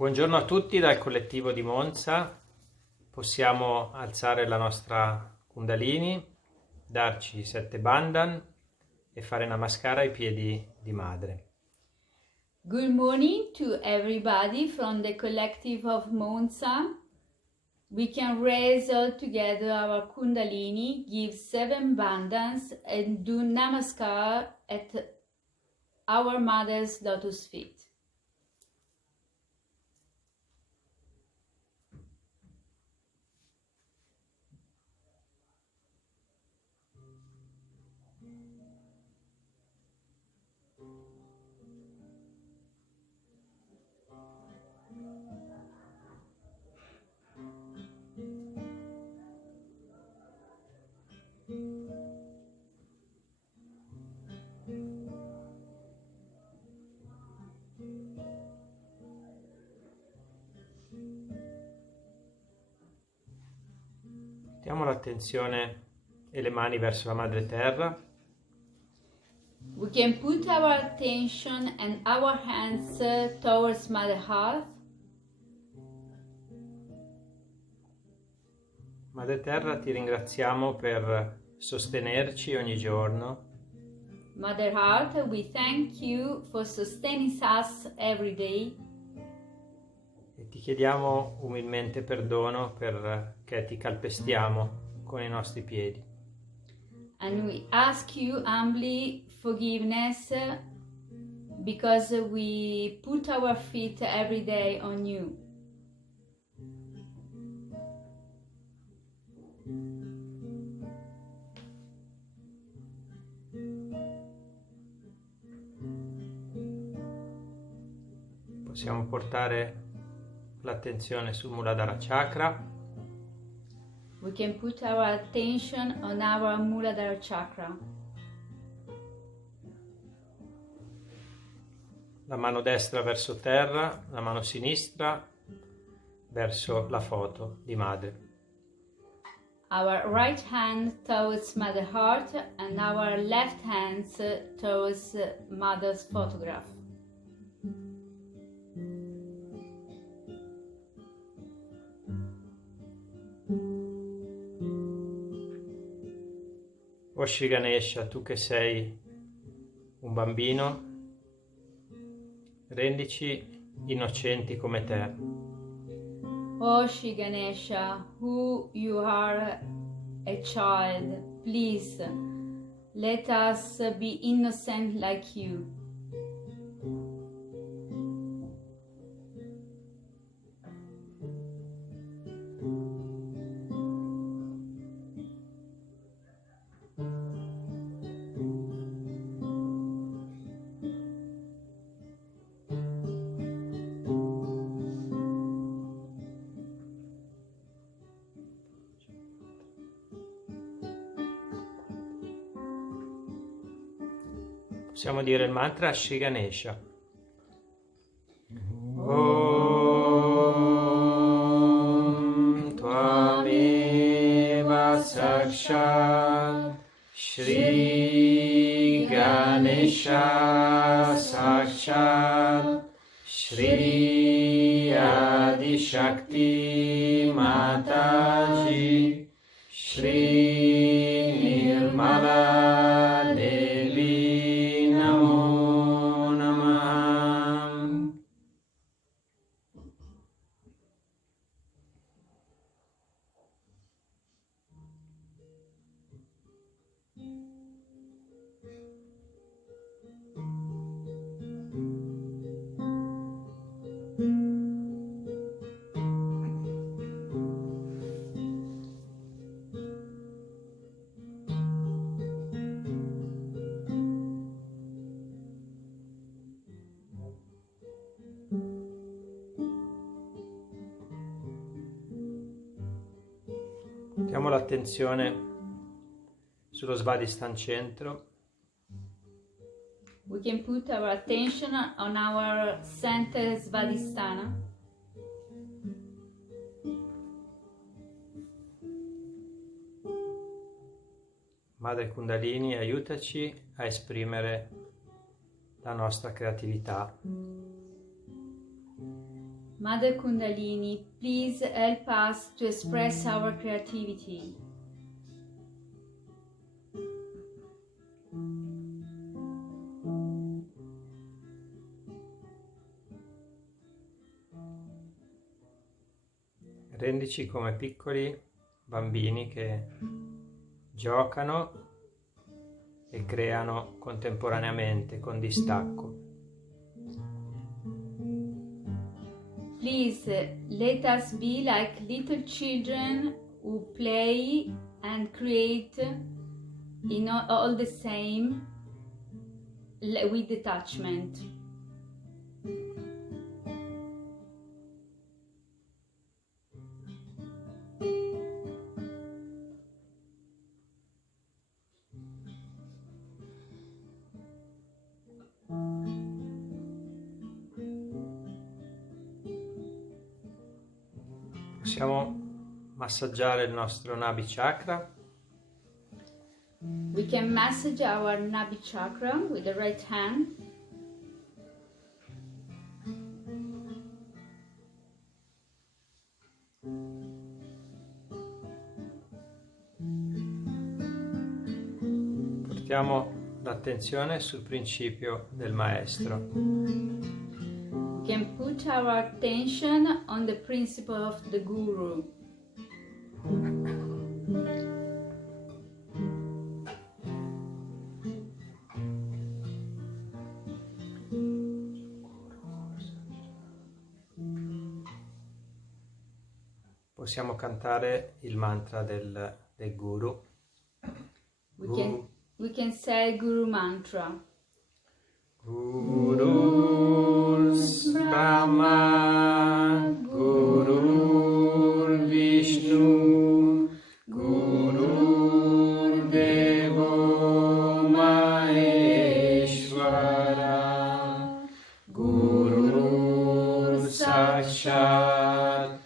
Buongiorno a tutti dal collettivo di Monza. Possiamo alzare la nostra Kundalini, darci 7 bandhan e fare namaskara ai piedi di madre. Good morning to everybody from the collective of Monza. We can raise all together our Kundalini, give 7 bandhans and do namaskar at our mother's lotus feet. Mettiamo l'attenzione e le mani verso la madre terra. We can put our attention and our hands towards Mother Earth. Madre terra, ti ringraziamo per sostenerci ogni giorno Mother Earth, we thank you for sustaining us every day. e ti chiediamo umilmente perdono perché ti calpestiamo con i nostri piedi. And we ask you humbly forgiveness because we put our feet every day on you. Possiamo portare l'attenzione sul Muladhara Chakra. We can put our attention on our Muladhara Chakra. La mano destra verso terra, la mano sinistra verso la foto di madre. Our right hand towards Mother Heart and our left hand towards Mother's photograph. O Shri Ganesha, tu che sei un bambino, rendici innocenti come te. Oh Shri Ganesha, who you are a child, please let us be innocent like you. Possiamo dire il mantra Shri Ganesha. Om Tvameva Sakshat Shri Ganesha Sakshat Shri Adi Shakti Mataji Shri Nirmala Devi Namo Namah. Mettiamo l'attenzione sullo Svadhisthana centro. We can put our attention on our center Svadhisthana. Madre Kundalini, aiutaci a esprimere la nostra creatività. Mother Kundalini, please help us to express our creativity. Rendici come piccoli bambini che giocano e creano contemporaneamente con distacco. Please let us be like little children who play and create in all the same with detachment. Possiamo massaggiare il nostro Nabi Chakra. We can massage our Nabi Chakra with the right hand. Portiamo l'attenzione sul principio del maestro. We can put our attention on the principle of the Guru. Possiamo cantare il mantra del Guru. We can say Guru Mantra. Guru Brahma, Guru Vishnu, Guru Devo Maheshwara, Guru Sakshat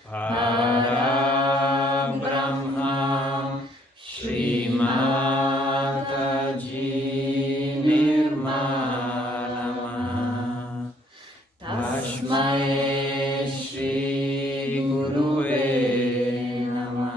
Brahma, Shri Mataji Nirmala, Tasmai Shri Gurue Namah.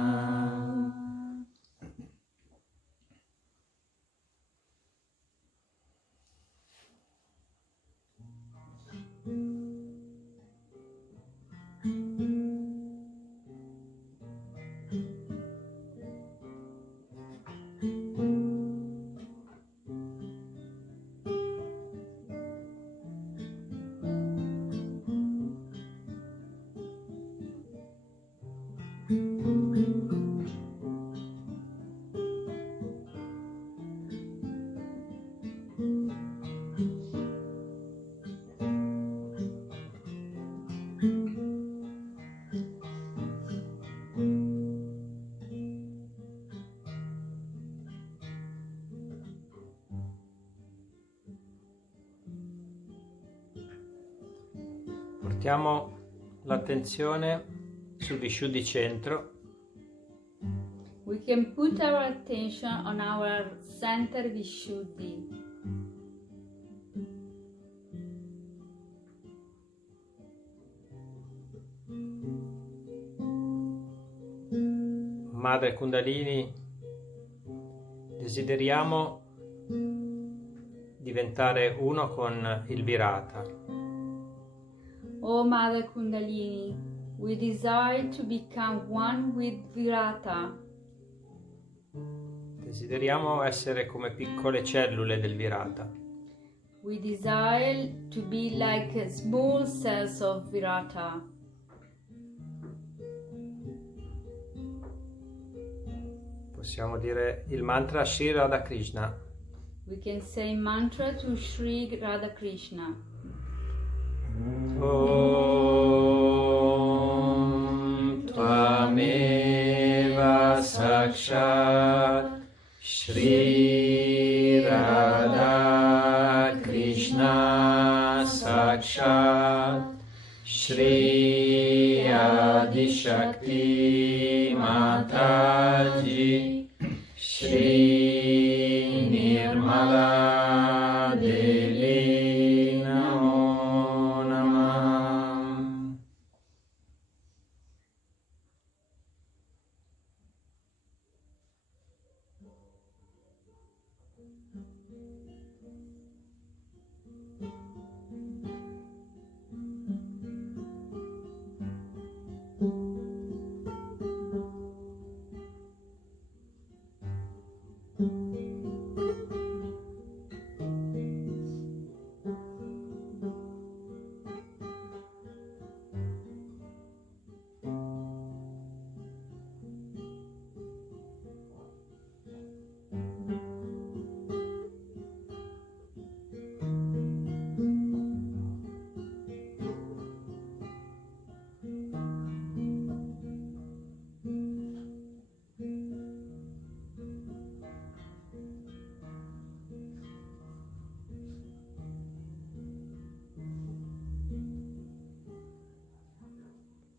Portiamo l'attenzione sul Vishu di centro. We can put our attention on our center Vishuddhi. Madre Kundalini, desideriamo diventare uno con il Virata. O Mother Kundalini, we desire to become one with Virata. Desideriamo essere come piccole cellule del Virata. We desire to be like small cells of Virata. Possiamo dire il mantra Shri Radha Krishna. We can say mantra to Sri Radha Krishna. Om Tvameva Sakshat Shri Radha Krishna Sakshat Shri Adi Shakti Mataji Shri Nirmala Devi Namo Namah.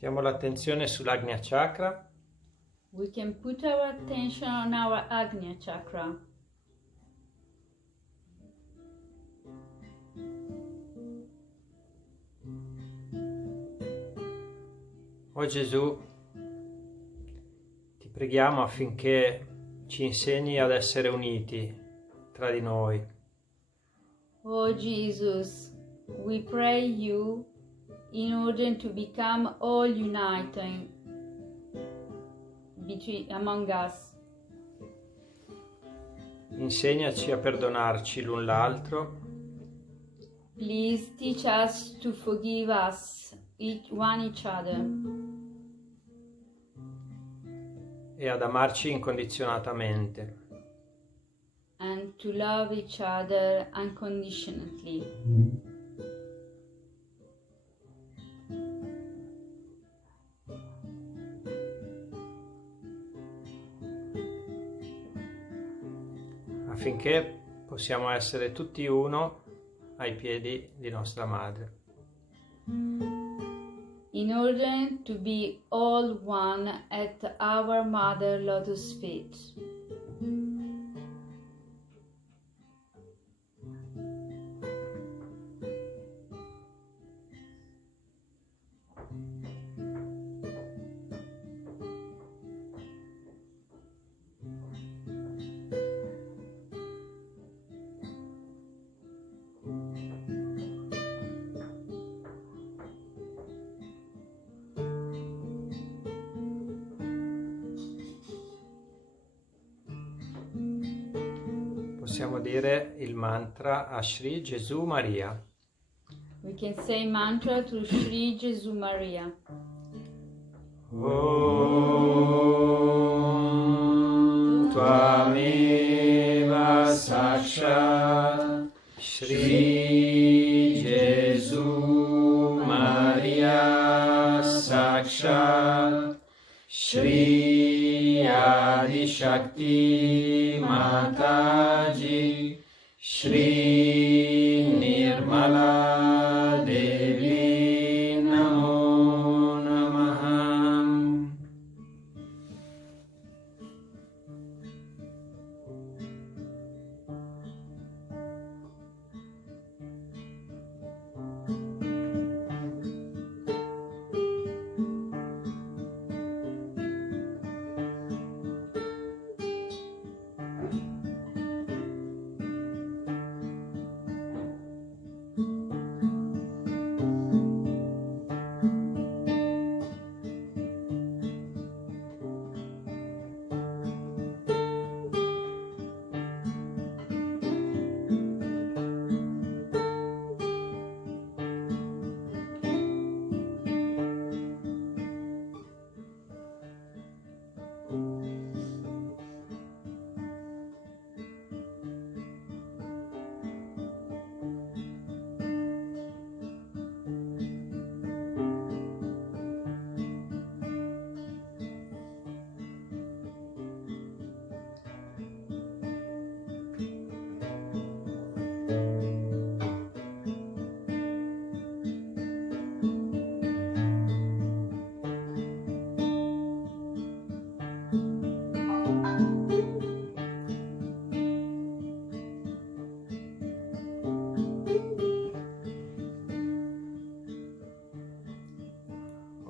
Mettiamo l'attenzione sull'Agnya Chakra. We can put our attention on our Agnya Chakra. O Gesù, ti preghiamo affinché ci insegni ad essere uniti tra di noi. Oh Jesus, we pray you in order to become all united among us. Insegnaci a perdonarci l'un l'altro Please teach us to forgive us, each other, e ad amarci incondizionatamente. and to love each other unconditionally. Affinché possiamo essere tutti uno ai piedi di nostra madre. In order to be all one at our Mother Lotus feet. Possiamo dire il mantra a Shri Gesù Maria. We can say mantra to Shri Jesu Maria. Om Tvameva Sakshat Shri Gesù Maria Sakshat Shri Adi Shakti Mataji Shri Nirmala Devi Namo Namaha.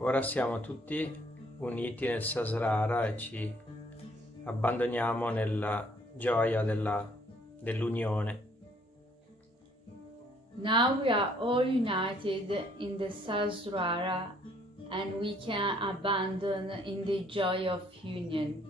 Ora siamo tutti uniti nel Sasrara e ci abbandoniamo nella gioia dell'unione. Now we are all united in the Sasrara and we can abandon in the joy of union.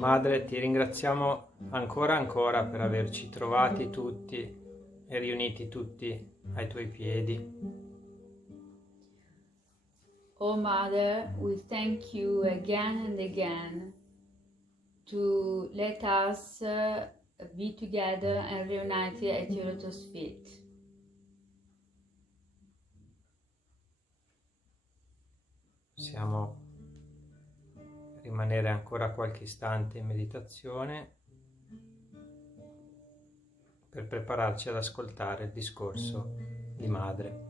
Madre, ti ringraziamo ancora per averci trovati tutti e riuniti tutti ai tuoi piedi. Oh Mother, we thank you again and again to let us be together and reunited at your lotus feet. Possiamo rimanere ancora qualche istante in meditazione per prepararci ad ascoltare il discorso di Madre.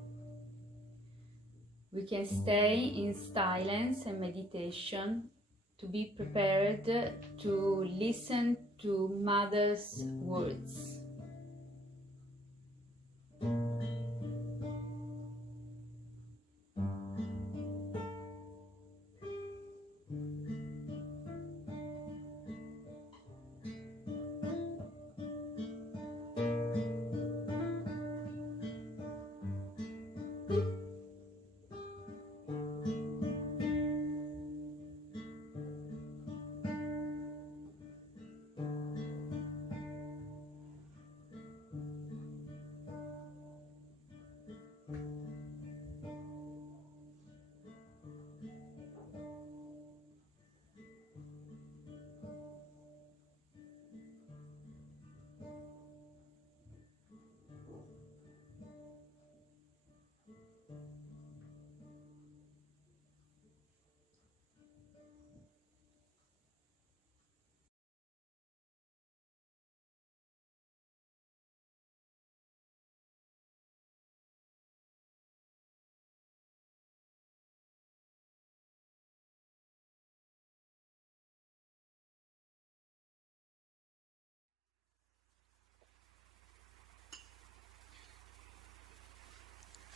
We can stay in silence and meditation to be prepared to listen to Mother's words.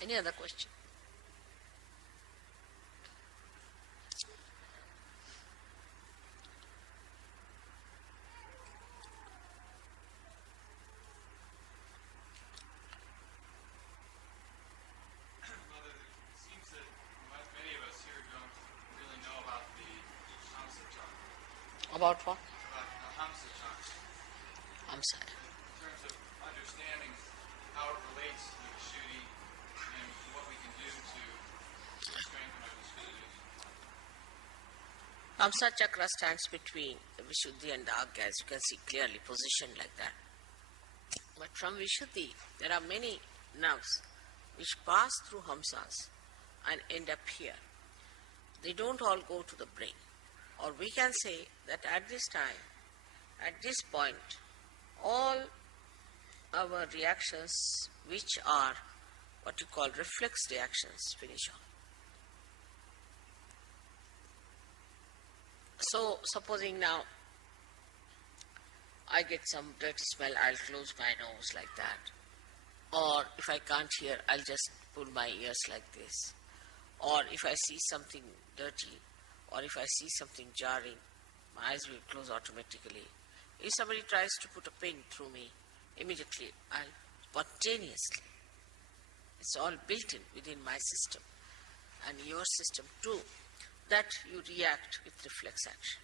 Any other question? Mother, it seems that many of us here don't really know about the Hamsa Chakra. About what? About the Hamsa Chakra. Hamsa. In terms of understanding how it relates to the Vishuddhi and what we can do to strengthen our Vishuddhi. Hamsa Chakra stands between the Vishuddhi and the Agya, as you can see clearly positioned like that. But from Vishuddhi, there are many nerves which pass through Hamsas and end up here. They don't all go to the brain. Or we can say that at this time, at this point, all our reactions, which are what you call reflex reactions, finish off. So, supposing now I get some dirty smell, I'll close my nose like that. Or if I can't hear, I'll just pull my ears like this. Or if I see something dirty, or if I see something jarring, my eyes will close automatically. If somebody tries to put a pin through me, immediately I'll spontaneously. It's all built in within my system and your system too, that you react with reflex action.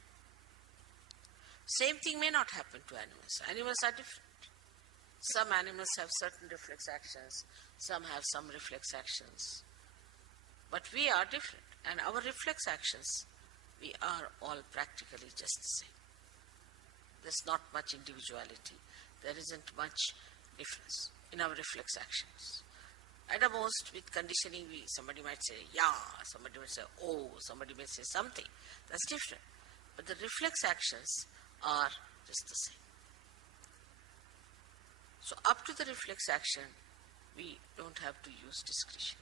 Same thing may not happen to animals. Animals are different. Some animals have certain reflex actions, some have some reflex actions. But we are different, and our reflex actions, we are all practically just the same. There's not much individuality. There isn't much difference in our reflex actions. At the most, with conditioning, somebody might say, yeah, somebody might say, oh, somebody may say something. That's different. But the reflex actions are just the same. So up to the reflex action, we don't have to use discretion.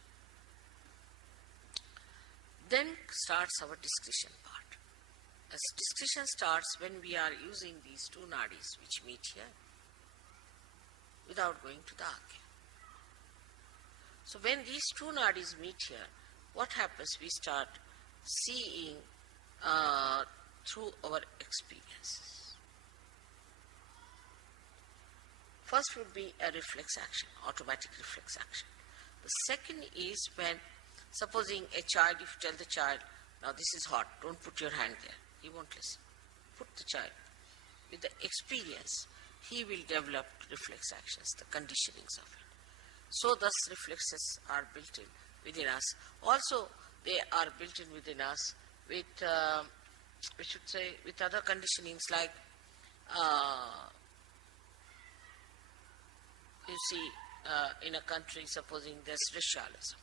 Then starts our discretion part. As discretion starts when we are using these two nadis which meet here without going to the Agya. So when these two nadis meet here, what happens? We start seeing through our experiences. First would be a reflex action, automatic reflex action. The second is when, supposing a child, if you tell the child, now this is hot, don't put your hand there, he won't listen. put the child with the experience, he will develop reflex actions, the conditionings of it. So thus reflexes are built in within us. Also, they are built in within us with, we should say, with other conditionings like, you see, in a country, supposing there's racialism,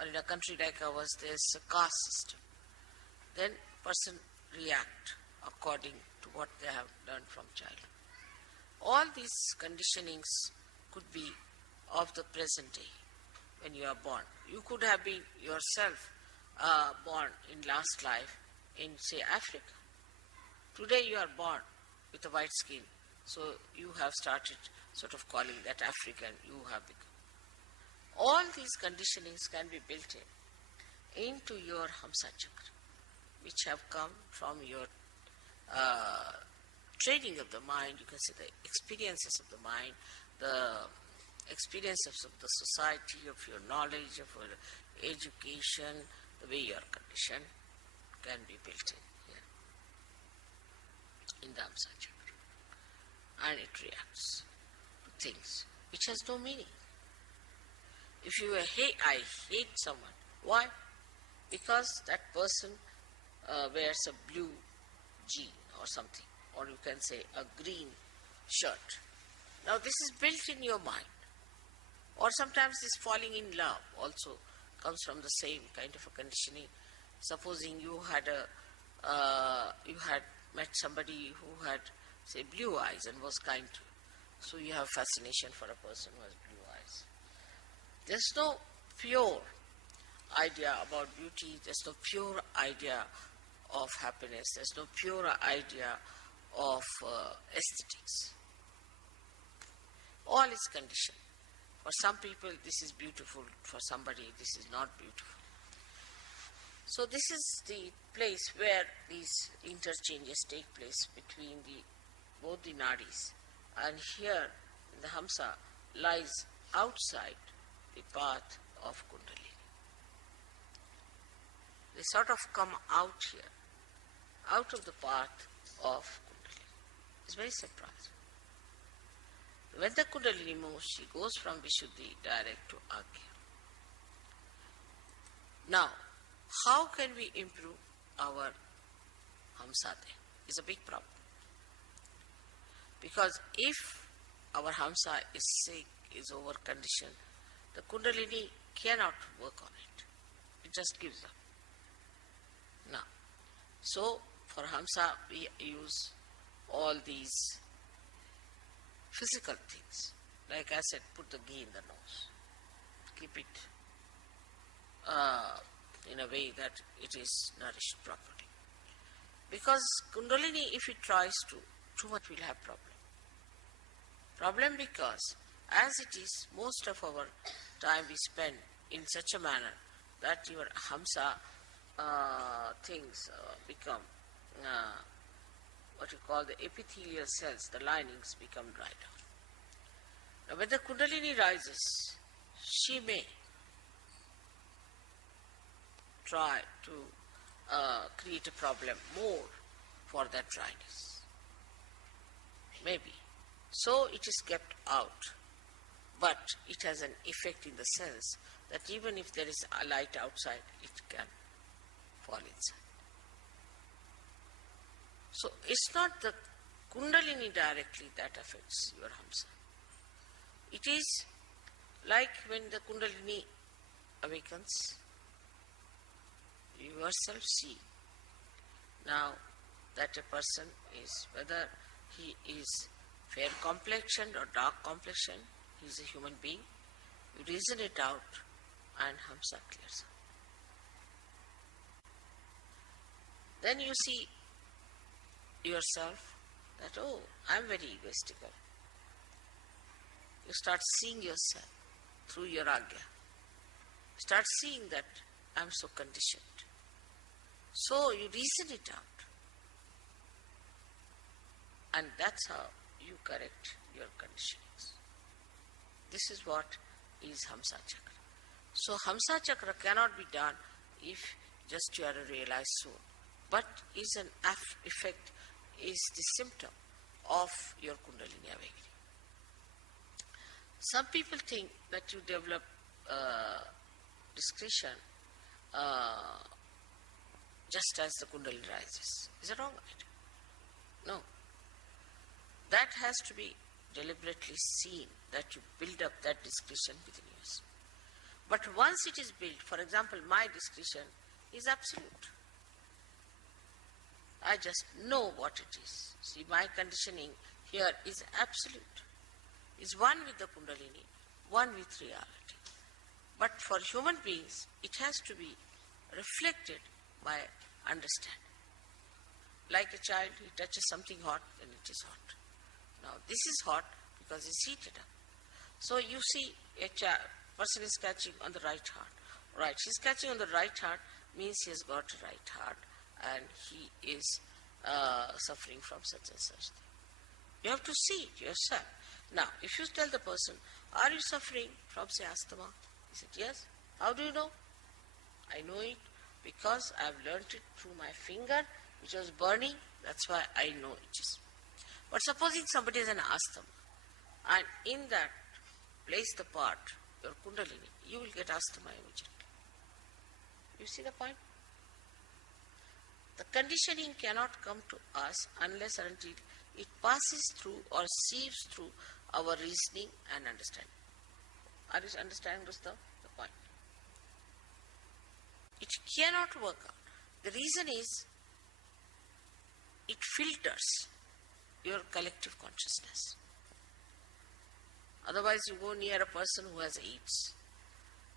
or in a country like ours, there's a caste system, then person react according to what they have learned from childhood. All these conditionings could be of the present day when you are born. You could have been yourself born in last life in, say, Africa. Today you are born with a white skin, so you have started sort of calling that African you have become. All these conditionings can be built into your Hamsa Chakra, which have come from your training of the mind. You can say the experiences of the mind, the experiences of the society, of your knowledge, of your education, the way you are conditioned can be built in here, in the Hamsa Chakra. And it reacts to things which has no meaning. If you I hate someone, why? Because that person wears a blue jean or something, or you can say a green shirt. Now this is built in your mind. Or sometimes this falling in love also comes from the same kind of a conditioning. Supposing you had met somebody who had, say, blue eyes and was kind to you, so you have fascination for a person who has blue eyes. There's no pure idea about beauty, there's no pure idea of happiness, there's no pure idea of aesthetics. All is conditioned. For some people this is beautiful, for somebody this is not beautiful. So this is the place where these interchanges take place between both the nadis, and here the Hamsa lies outside the path of Kundalini. They sort of come out here, out of the path of Kundalini. It's very surprising. When the Kundalini moves, she goes from Vishuddhi direct to Agya. Now, how can we improve our Hamsa there? It's a big problem. Because if our Hamsa is sick, is over-conditioned, the Kundalini cannot work on it. It just gives up. Now, so for Hamsa we use all these physical things. Like I said, put the ghee in the nose. Keep it in a way that it is nourished properly. Because Kundalini, if it tries to, too much will have problem. Problem because as it is, most of our time we spend in such a manner that your Hamsa things become what you call the epithelial cells, the linings become dried out. Now when the Kundalini rises, she may try to create a problem more for that dryness. Maybe. So it is kept out, but it has an effect in the sense that even if there is a light outside, it can fall inside. So it's not the Kundalini directly that affects your Hamsa. It is like when the Kundalini awakens, you yourself see now that a person is, whether he is fair complexioned or dark complexioned, he is a human being. You reason it out and Hamsa clears up. Then you see yourself that, oh, I am very egoistical. You start seeing yourself through your Agya. Start seeing that I am so conditioned. So you reason it out. And that's how you correct your conditionings. This is what is Hamsa Chakra. So Hamsa Chakra cannot be done if just you are a realized soul, but is an effect is the symptom of your Kundalini awakening. Some people think that you develop discretion just as the Kundalini rises. Is it wrong idea? No. That has to be deliberately seen, that you build up that discretion within yourself. But once it is built, for example, my discretion is absolute. I just know what it is. See, my conditioning here is absolute. Is one with the Kundalini, one with reality. But for human beings, it has to be reflected by understanding. Like a child, he touches something hot, then it is hot. Now, this is hot because it's heated up. So you see a person is catching on the right heart. Right, he's catching on the right heart means he has got a right heart and he is suffering from such and such thing. You have to see it yourself. Now, if you tell the person, are you suffering from, say, asthma? He said, yes. How do you know? I know it because I have learnt it through my finger, which was burning. That's why I know it is. But supposing somebody has an asthma, and in that place the part, your Kundalini, you will get asthma immediately. You see the point? The conditioning cannot come to us unless and until it passes through or sieves through our reasoning and understanding. Are you understanding, Rustam, the point? It cannot work out. The reason is it filters your collective consciousness. Otherwise, you go near a person who has AIDS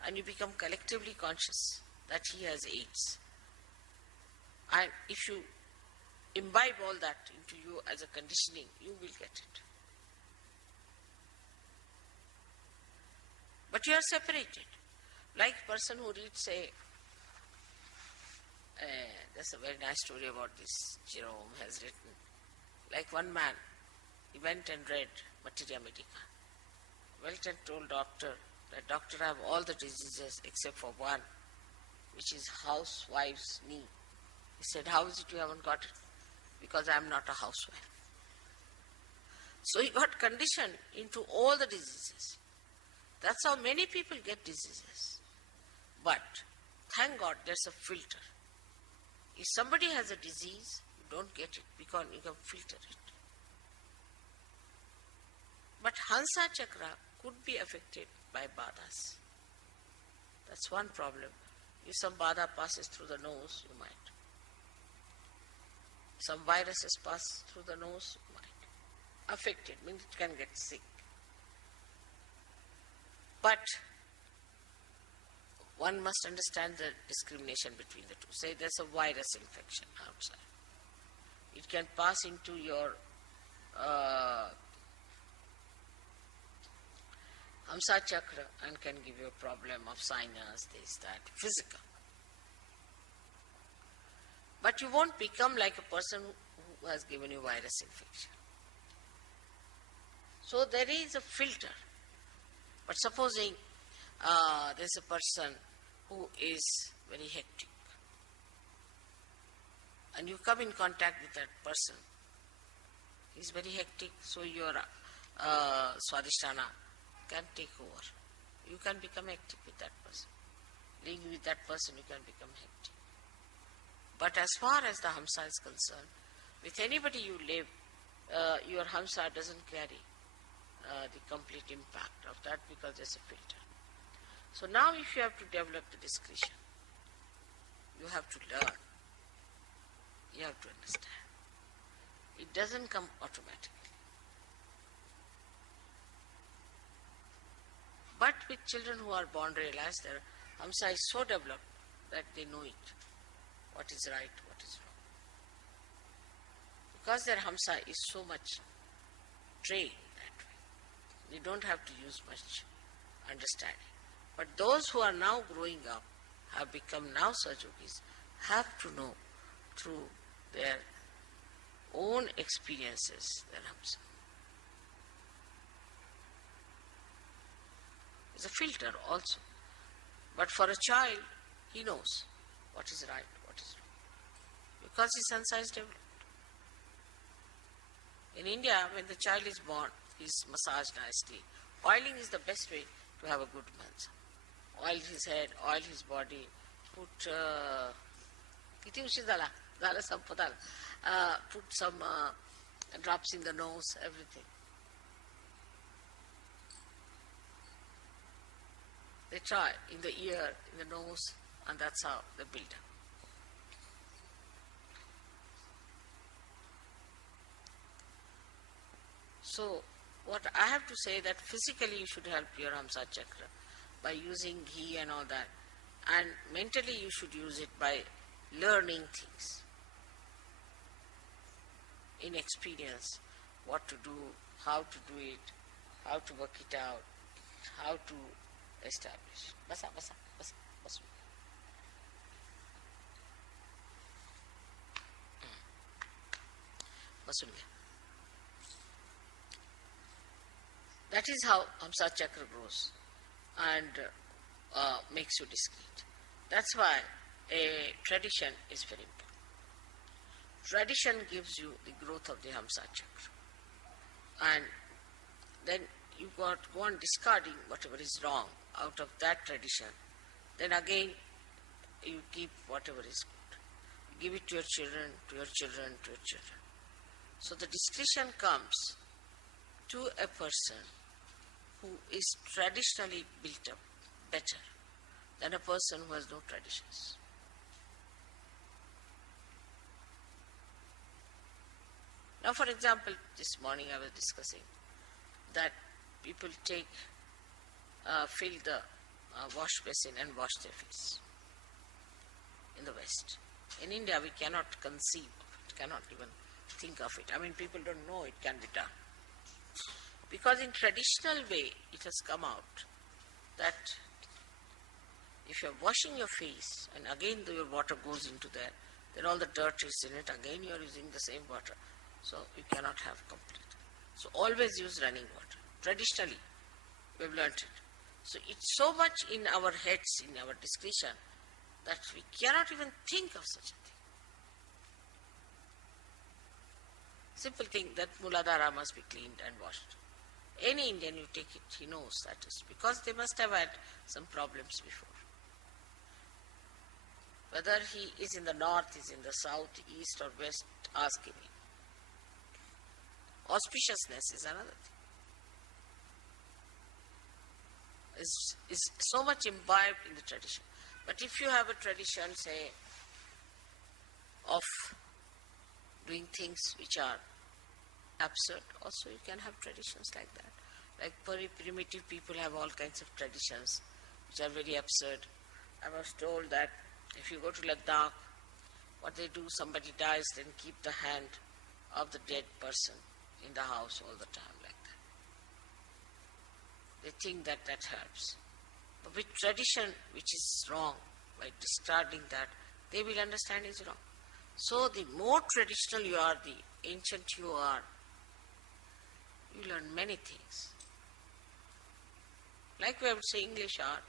and you become collectively conscious that he has AIDS. And if you imbibe all that into you as a conditioning, you will get it. But you are separated. Like a person who reads, say, there's a very nice story about this, Jerome has written. Like one man, he went and read Materia Medica. Went and told doctor that, doctor, I have all the diseases except for one, which is housewife's knee. He said, how is it you haven't got it? Because I am not a housewife. So he got conditioned into all the diseases. That's how many people get diseases. But thank God there's a filter. If somebody has a disease, you don't get it because you can filter it. But Hamsa Chakra could be affected by badhas. That's one problem. If some badha passes through the nose, you might. Some viruses pass through the nose, you might. Affected means it can get sick. But one must understand the discrimination between the two. Say there's a virus infection outside. It can pass into your Hamsa Chakra and can give you a problem of sinus, this, that, physical. But you won't become like a person who has given you virus infection. So there is a filter. But supposing there's a person who is very hectic and you come in contact with that person, he's very hectic, so your Swadhisthana can take over. You can become hectic with that person. Living with that person, you can become hectic. But as far as the Hamsa is concerned, with anybody you live, your Hamsa doesn't carry the complete impact of that because there's a filter. So now if you have to develop the discretion, you have to learn, you have to understand. It doesn't come automatically. But with children who are born realized, their Hamsa is so developed that they know it, what is right, what is wrong. Because their Hamsa is so much trained that way, they don't have to use much understanding. But those who are now growing up, have become now Sahajogis, have to know through their own experiences their Hamsa. It's a filter also. But for a child, he knows what is right, what is wrong. Because his Hamsa is developed. In India, when the child is born, he is massaged nicely. Oiling is the best way to have a good mansa. Oil his head, oil his body, put put some drops in the nose, everything. They try in the ear, in the nose, and that's how they build up. So, what I have to say that physically you should help your Hamsa Chakra by using ghee and all that, and mentally you should use it by learning things in experience, what to do, how to do it, how to work it out, how to establish. Basa, basa, basa, basa. Basulya. That is how Hamsa Chakra grows and makes you discreet. That's why a tradition is very important. Tradition gives you the growth of the Hamsa Chakra. And then you go on discarding whatever is wrong out of that tradition. Then again, you keep whatever is good. You give it to your children, to your children, to your children. So the discretion comes to a person who is traditionally built up better than a person who has no traditions. Now, for example, this morning I was discussing that people fill the wash basin and wash their face in the West. In India, we cannot conceive of it, cannot even think of it. I mean, people don't know it can be done. Because in traditional way, it has come out that if you're washing your face and again your water goes into there, then all the dirt is in it, again you're using the same water. So you cannot have complete. So always use running water. Traditionally, we've learnt it. So it's so much in our heads, in our discretion, that we cannot even think of such a thing. Simple thing that Muladhara must be cleaned and washed. Any Indian you take it, he knows that is because they must have had some problems before. Whether he is in the north, is in the south, east or west, ask him. Auspiciousness is another thing. Is so much imbibed in the tradition. But if you have a tradition, say, of doing things which are absurd, also you can have traditions like that. Like very primitive people have all kinds of traditions which are very absurd. I was told that if you go to Ladakh, what they do, somebody dies, then keep the hand of the dead person in the house all the time like that. They think that that helps. But with tradition, which is wrong, by discarding that, they will understand is wrong. So the more traditional you are, the ancient you are, you learn many things. Like we would say, English are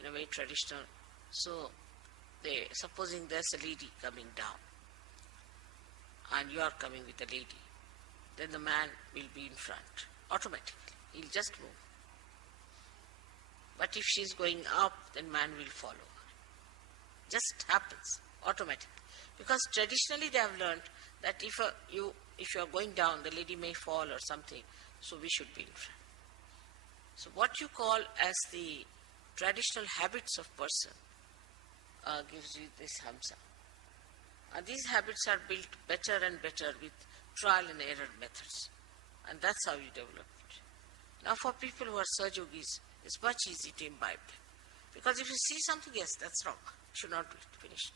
in a way traditional. So supposing there's a lady coming down and you are coming with a lady, then the man will be in front automatically. He'll just move. But if she's going up, then man will follow her. Just happens automatically. Because traditionally they have learned that if you are going down, the lady may fall or something, so we should be in front. So what you call as the traditional habits of person gives you this Hamsa. And these habits are built better and better with trial and error methods. And that's how you develop it. Now for people who are Sajogis, it's much easier to imbibe them. Because if you see something, yes, that's wrong, you should not do it, finished.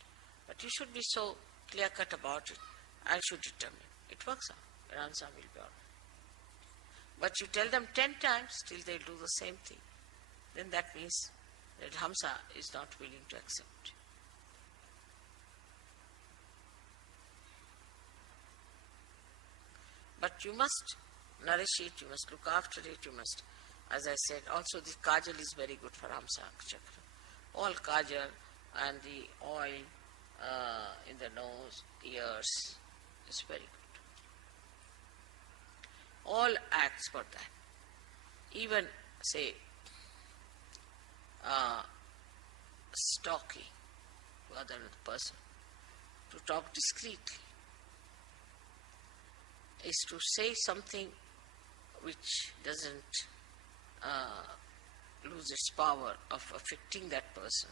But you should be so clear-cut about it and should determine. It works out, your answer will be all right. But you tell them 10 times, still they'll do the same thing. Then that means that Hamsa is not willing to accept. But you must nourish it, you must look after it, you must, as I said, also the kajal is very good for Hamsa Chakra. All kajal and the oil in the nose, ears is very good. practice for that. Even, say, talking to another person, to talk discreetly, is to say something which doesn't lose its power of affecting that person.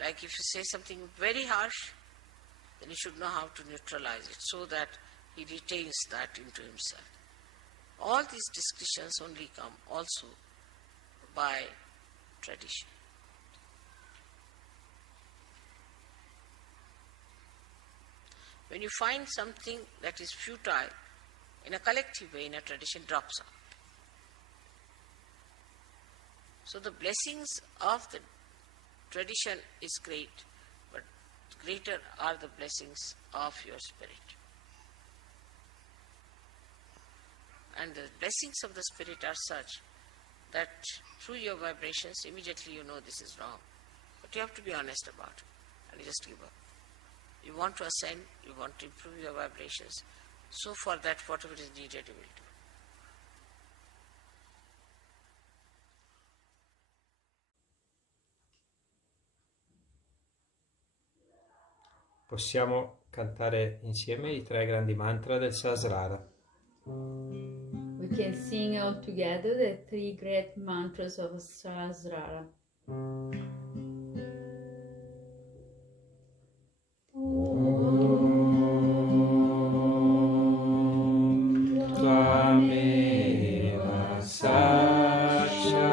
Like if you say something very harsh, then you should know how to neutralize it so that he retains that into himself. All these discussions only come also by tradition. When you find something that is futile, in a collective way, in a tradition, drops out. So the blessings of the tradition is great, but greater are the blessings of your spirit. And the blessings of the spirit are such that through your vibrations, immediately you know this is wrong. But you have to be honest about it, and you just give up. You want to ascend, you want to improve your vibrations, so for that whatever is needed you will do. Possiamo cantare insieme i 3 grandi mantra del Sahasrara. We can sing all together the 3 great mantras of Sahasrara. Tvameva Sasha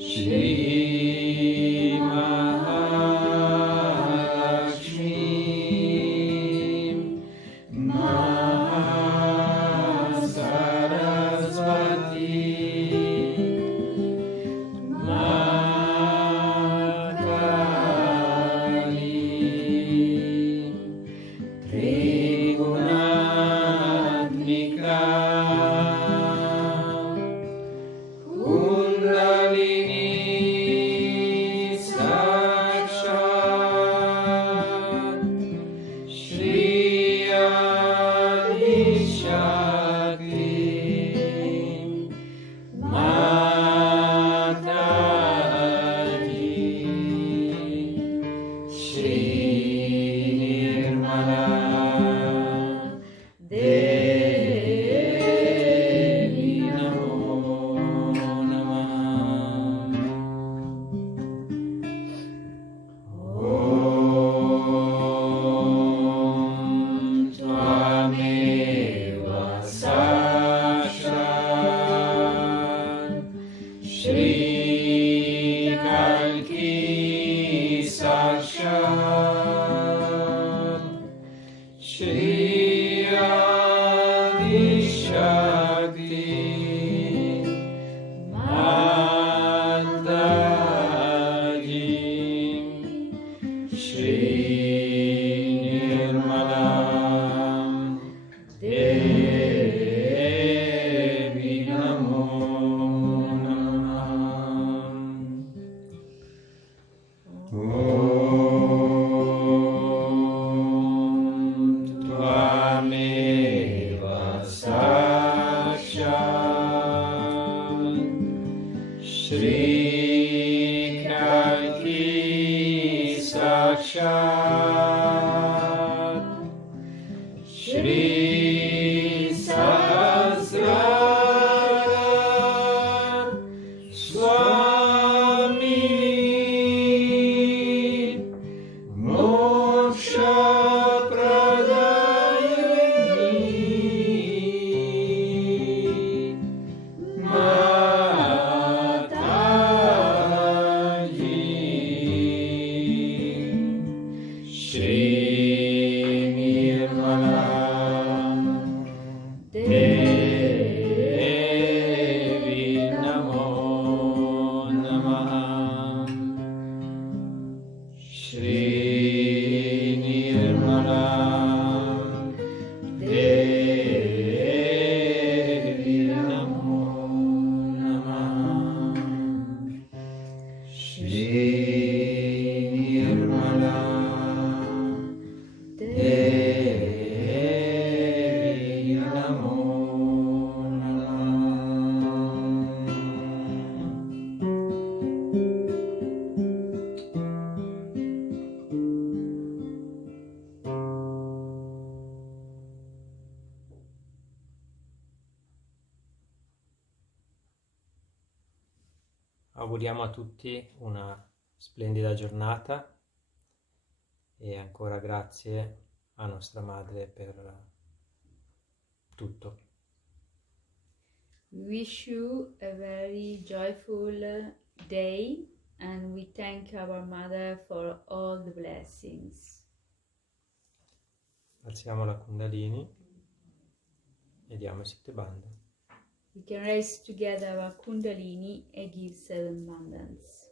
Shri Mahalakshmi auguriamo a tutti una splendida giornata e ancora grazie a nostra madre per tutto. We wish you a very joyful day and we thank our mother for all the blessings. Alziamo la Kundalini e diamo 7 bandhan. We can raise together our Kundalini and give 7 bandhans.